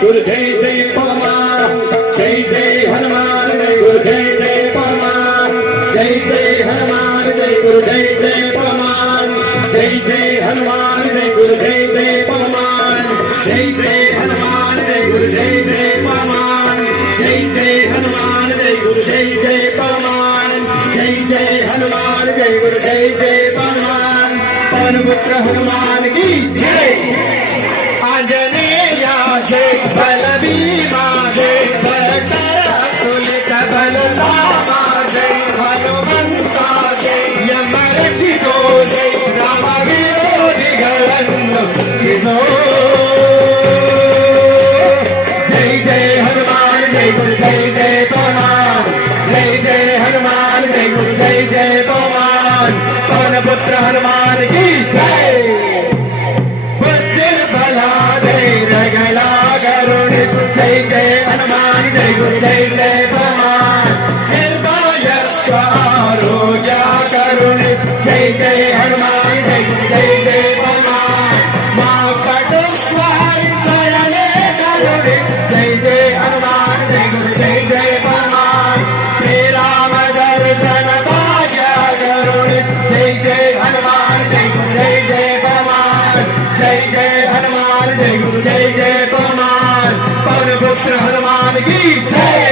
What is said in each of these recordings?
गुरु जय जय पवन जय जय हनुमान जय गुरु जय जय पवन जय जय हनुमान जय गुरु जय जय पवन जय जय हनुमान जय गुरु जय जय पवन जय जय हनुमान जय गुरु जय जय पवन जय जय हनुमान जय गुरु जय जय पवन जय जय हनुमान जय गुरु जय जय पवन पवन पुत्र हनुमान की जय आंजनेया जय बलभीमा जय बलतुलित बलरामा जय हनुमंता जय यमरक्षितो जय राम विरोधिಗಳನ್ನು किसो जय जय हनुमान जय गुरु जय जय पवन जय जय हनुमान जय गुरु जय जय पवन पवन पुत्र हनुमान की जय जय जय हनुमान जय गुरु जय जय पवन निर्भय करुण जय जय हनुमान जय गुरु जय जय पवन मां कटुवाई दयाले करुण जय जय हनुमान जय गुरु जय जय पवन श्री राम दर्शन भाग्य करुण जय जय हनुमान जय गुरु जय जय पवन जय जय हनुमान जय गुरु जय जय पवन पवन पुत्र हनुमान की जय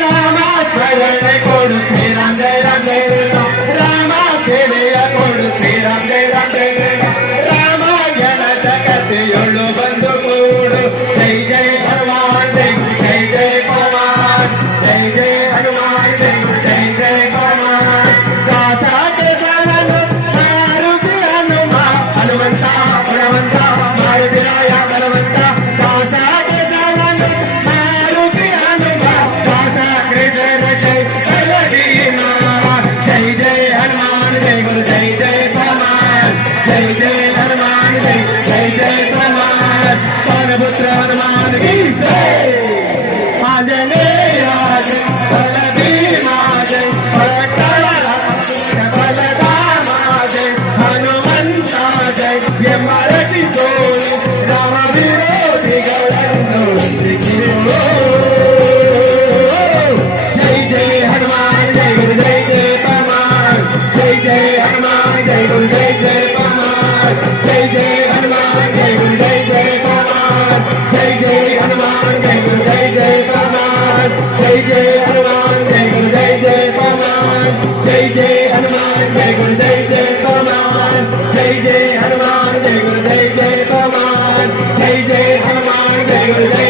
रामा स्मरण कोड श्री राम जय राम जय राम रामा सेवेय कोड श्री राम जय राम जय रामायण जगति योಳು बंधु कूಡು जय जय हनुमान जय जय जय पवन जय जय हनुमान जय जय जय पवन दासा के चरण मारुति हनुमान हनुमंता हनुमंता मारुति राया हनुमंता दासा के चरण मारुति हनुमान दासा कृष्ण जय बलभीमा जय जय हनुमान जय गुरु जय जय पवन जय जय हनुमान जय जय जय पवन पवन पुत्र हनुमान की जय आंजनेय जय बलभीमा जय बलरामा जय हनुमंता जय यमरक्षितो राम विरोधिಗಳನ್ನು ಶಿಕ್ಷಿಸೋ जय जय हनुमान जय गुरु जय जय पवन जय जय हनुमान जय गुरु जय जय पवन जय जय हनुमान जय गुरु जय जय पवन जय जय हनुमान जय गुरु जय जय पवन जय जय हनुमान जय गुरु जय जय पवन जय जय हनुमान जय गुरु जय जय पवन जय जय हनुमान जय गुरु जय जय पवन जय जय हनुमान जय गुरु जय